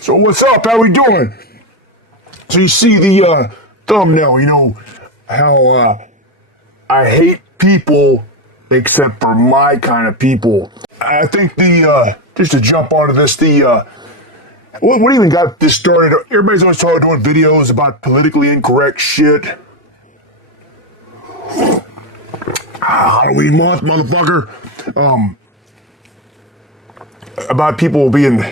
So what's up? How we doing? So you see the thumbnail, you know, how I hate people except for my kind of people. I think just to jump onto this, what even got this started? Everybody's always talking, doing videos about politically incorrect shit. Halloween month, motherfucker. About people being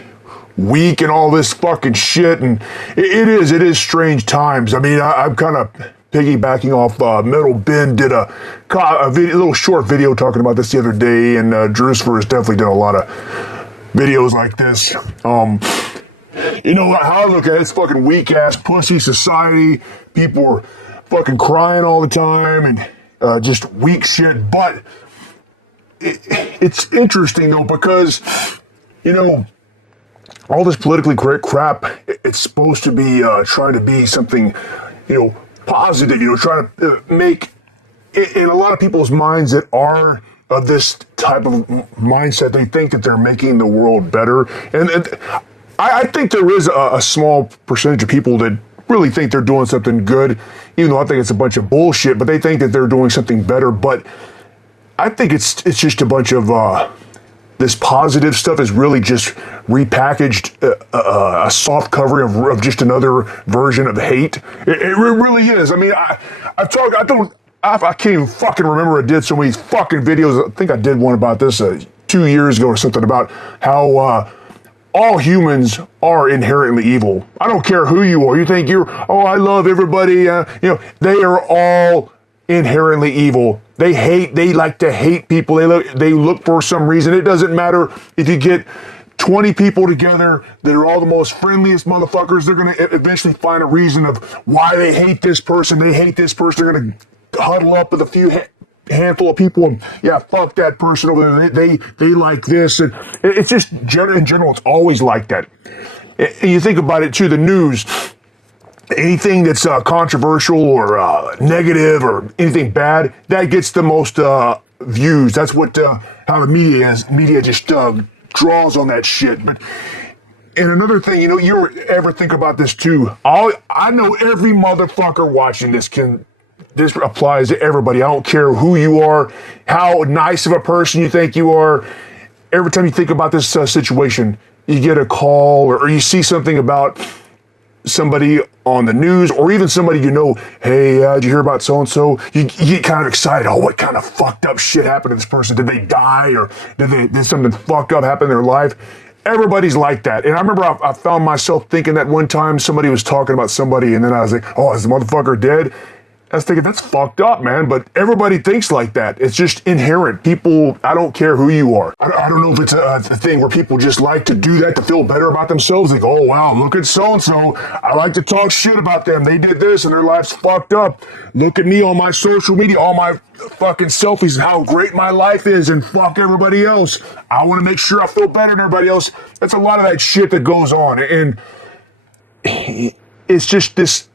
weak and all this fucking shit, and it is strange times. I mean, I'm kind of piggybacking off Metal Ben did a little short video talking about this the other day, and Drucifer has definitely done a lot of videos like this. You know how I look at it, it's fucking weak ass pussy society. People are fucking crying all the time and just weak shit. But it's interesting though, because you know, all this politically correct crap, it's supposed to be trying to be something, you know, positive, you know, trying to make, in a lot of people's minds that are of this type of mindset, they think that they're making the world better. And I think there is a small percentage of people that really think they're doing something good, even though I think it's a bunch of bullshit, but they think that they're doing something better. But I think it's just a bunch of, this positive stuff is really just repackaged, a soft covering of just another version of hate. It really is. I mean, I can't even fucking remember. I did so many fucking videos. I think I did one about this 2 years ago or something, about how all humans are inherently evil. I don't care who you are. You think I love everybody. You know, they are all inherently evil. They like to hate people. They look for some reason. It doesn't matter if you get 20 people together that are all the most friendliest motherfuckers. They're going to eventually find a reason of why they hate this person. They hate this person. They're going to huddle up with a few handful of people and, yeah, fuck that person over there. They like this. And it's just, in general, it's always like that. And you think about it too, the news. Anything that's controversial or negative or anything bad, that gets the most views. That's what how the media just draws on that shit. But and another thing, you know, you ever think about this too? I know every motherfucker watching this this applies to everybody. I don't care who you are, how nice of a person you think you are. Every time you think about this situation, you get a call or you see something about somebody on the news, or even somebody you know, hey, did you hear about so-and-so? You get kind of excited. Oh, what kind of fucked up shit happened to this person? Did they die, or did something fucked up happen in their life? Everybody's like that. And I remember I found myself thinking that one time somebody was talking about somebody, and then I was like, oh, is the motherfucker dead? I was thinking, that's fucked up, man. But everybody thinks like that. It's just inherent. People, I don't care who you are. I don't know if it's a thing where people just like to do that to feel better about themselves. Like, oh, wow, look at so-and-so. I like to talk shit about them. They did this and their life's fucked up. Look at me on my social media, all my fucking selfies, how great my life is, and fuck everybody else. I want to make sure I feel better than everybody else. That's a lot of that shit that goes on. And it's just this,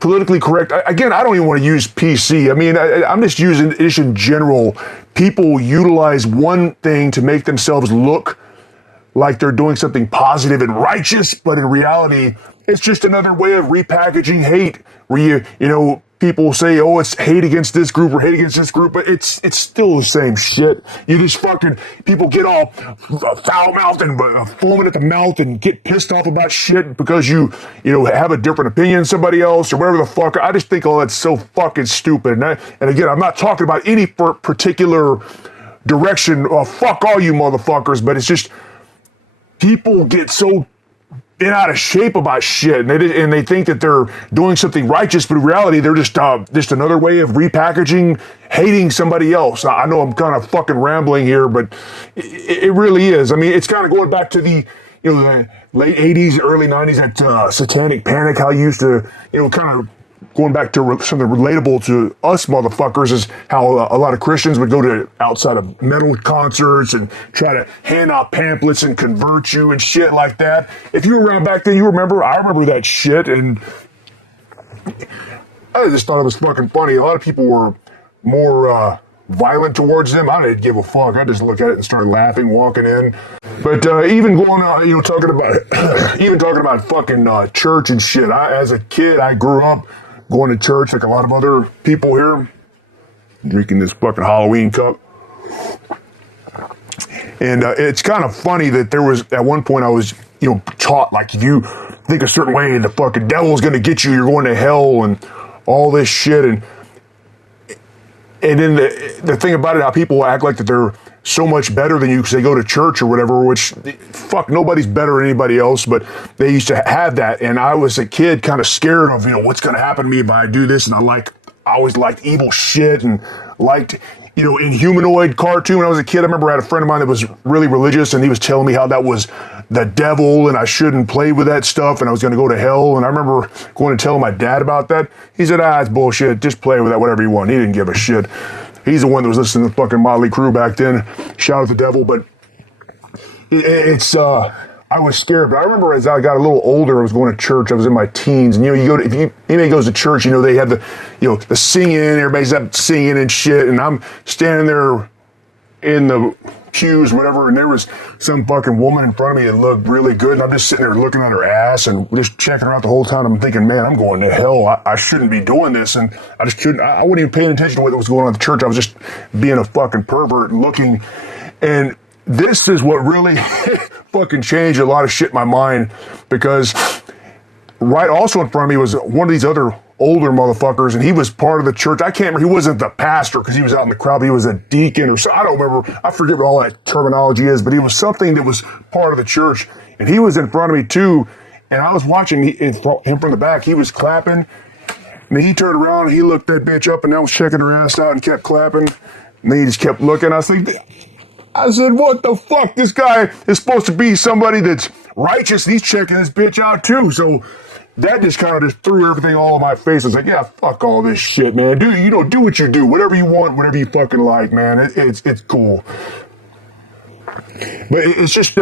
politically correct. Again, I don't even want to use PC. I mean, I'm just using it in general. People utilize one thing to make themselves look like they're doing something positive and righteous, but in reality, it's just another way of repackaging hate. Where you know, people say, oh, it's hate against this group or hate against this group, but it's still the same shit. You just fucking, people get all foul-mouthed and foaming at the mouth and get pissed off about shit because you know, have a different opinion than somebody else or whatever the fuck. I just think all that's so fucking stupid. And again, I'm not talking about any particular direction. Fuck all you motherfuckers, but it's just, people get so bent out of shape about shit, and they think that they're doing something righteous, but in reality, they're just another way of repackaging hating somebody else. I know I'm kind of fucking rambling here, but it really is. I mean, it's kind of going back to the late 80s, early 90s, that satanic panic, how you used to, kind of going back to something relatable to us motherfuckers, is how a lot of Christians would go to outside of metal concerts and try to hand out pamphlets and convert you and shit like that. If you were around back then, I remember that shit, and I just thought it was fucking funny. A lot of people were more violent towards them. I didn't give a fuck. I just looked at it and started laughing, walking in. But even going on, talking about, even talking about fucking church and shit. As a kid, I grew up going to church like a lot of other people here, drinking this fucking Halloween cup. And it's kind of funny that there was, at one point I was, taught, like, if you think a certain way, the fucking devil's gonna get you, you're going to hell and all this shit. And then the thing about it, how people act like that they're so much better than you because they go to church or whatever, which, fuck, nobody's better than anybody else, but they used to have that. And I was a kid kind of scared of, what's gonna happen to me if I do this. And I always liked evil shit and liked, in humanoid cartoon. When I was a kid, I remember I had a friend of mine that was really religious, and he was telling me how that was the devil and I shouldn't play with that stuff and I was going to go to hell. And I remember going to tell my dad about that. He said, it's bullshit. Just play with that, whatever you want. He didn't give a shit. He's the one that was listening to fucking Motley Crue back then. Shout out the devil. But I was scared. But I remember as I got a little older, I was going to church. I was in my teens. And, if anybody goes to church, they have the singing, everybody's up singing and shit. And I'm standing there in the pews, whatever, and there was some fucking woman in front of me that looked really good. And I'm just sitting there looking at her ass and just checking her out the whole time. I'm thinking, man, I'm going to hell. I shouldn't be doing this. And I just couldn't, I wasn't even paying attention to what was going on at the church. I was just being a fucking pervert and looking. And this is what really fucking changed a lot of shit in my mind, because right also in front of me was one of these other older motherfuckers, and he was part of the church. I can't remember, he wasn't the pastor because he was out in the crowd, but he was a deacon or so. I don't remember. I forget what all that terminology is, but he was something that was part of the church, and he was in front of me too. And I was watching him from the back. He was clapping, and then he turned around and he looked that bitch up and down, was checking her ass out and kept clapping. And then he just kept looking. I said, what the fuck? This guy is supposed to be somebody that's righteous, and he's checking this bitch out too. So that just kind of just threw everything all in my face. I was like, yeah, fuck all this shit, man. Dude, do what you do. Whatever you want, whatever you fucking like, man. It's cool. But it's just,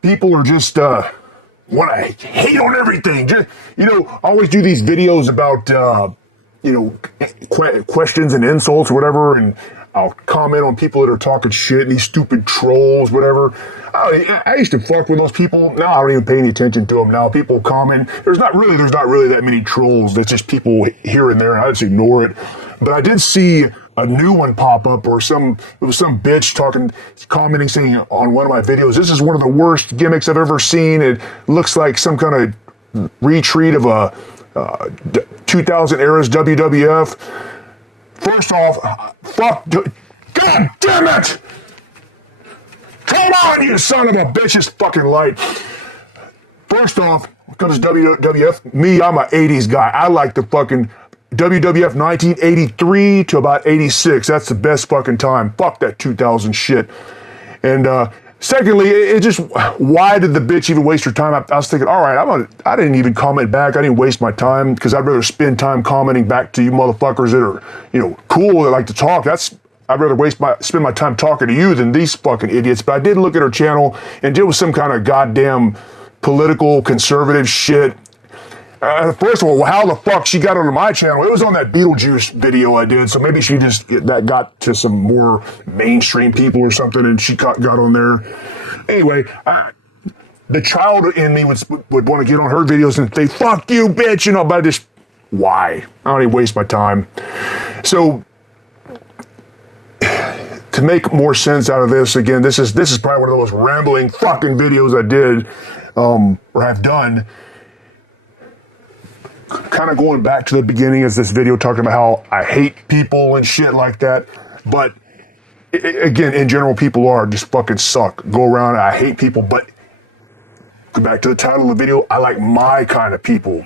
people are just, want to hate on everything. Just, always do these videos about, questions and insults or whatever, and I'll comment on people that are talking shit, these stupid trolls, whatever. I used to fuck with those people. Now I don't even pay any attention to them. Now people comment. There's not really that many trolls. There's just people here and there, and I just ignore it. But I did see a new one pop up, or it was some bitch commenting, saying on one of my videos, this is one of the worst gimmicks I've ever seen. It looks like some kind of retreat of a 2000 era's WWF. First off, fuck, God damn it! Come on, you son of a bitch, it's fucking light. First off, because it's WWF, I'm an 80s guy. I like the fucking WWF 1983 to about 86. That's the best fucking time. Fuck that 2000 shit. And secondly, it just, why did the bitch even waste her time? I was thinking, all right, I didn't even comment back. I didn't waste my time, because I'd rather spend time commenting back to you motherfuckers that are, cool, that like to talk. I'd rather spend my time talking to you than these fucking idiots. But I did look at her channel and deal with some kind of goddamn political conservative shit. First of all, how the fuck she got onto my channel? It was on that Beetlejuice video I did, so maybe she just that got to some more mainstream people or something, and she got on there. Anyway, the child in me would want to get on her videos and say, "Fuck you, bitch," but I just, why? I don't even waste my time. So, to make more sense out of this, again, this is probably one of the most rambling fucking videos I did or have done. Kind of going back to the beginning of this video, talking about how I hate people and shit like that. But again, in general, people are just fucking suck. Go around, I hate people. But go back to the title of the video, I like my kind of people.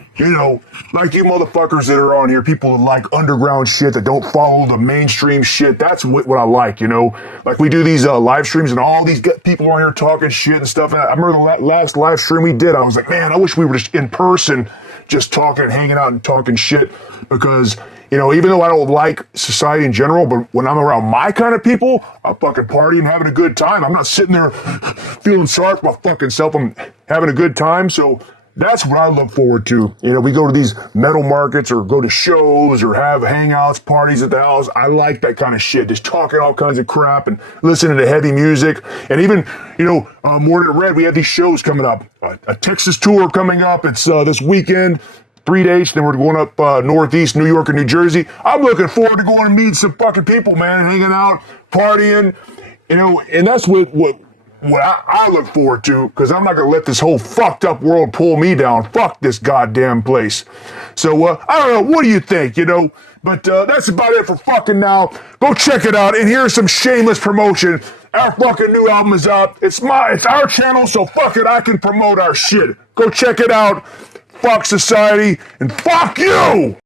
Like you motherfuckers that are on here, people that like underground shit, that don't follow the mainstream shit. That's what I like, Like we do these live streams, and all these people on here talking shit and stuff. And I remember the last live stream we did, I was like, man, I wish we were just in person, just talking and hanging out and talking shit, because, even though I don't like society in general, but when I'm around my kind of people, I'm fucking partying, having a good time. I'm not sitting there feeling sorry for my fucking self. I'm having a good time. So That's what I look forward to. You know, we go to these metal markets or go to shows or have hangouts, parties at the house. I like that kind of shit. Just talking all kinds of crap and listening to heavy music. And even, you know, Mordant Rhed, we have these shows coming up. A Texas tour coming up. It's this weekend. 3 days, then we're going up northeast New York and New Jersey. I'm looking forward to going and meeting some fucking people, man, hanging out, partying, you know, and that's what I look forward to, because I'm not going to let this whole fucked up world pull me down. Fuck this goddamn place. So, I don't know, what do you think, you know? But that's about it for fucking now. Go check it out, and here's some shameless promotion. Our fucking new album is out. It's our channel, so fuck it, I can promote our shit. Go check it out. Fuck society, and fuck you!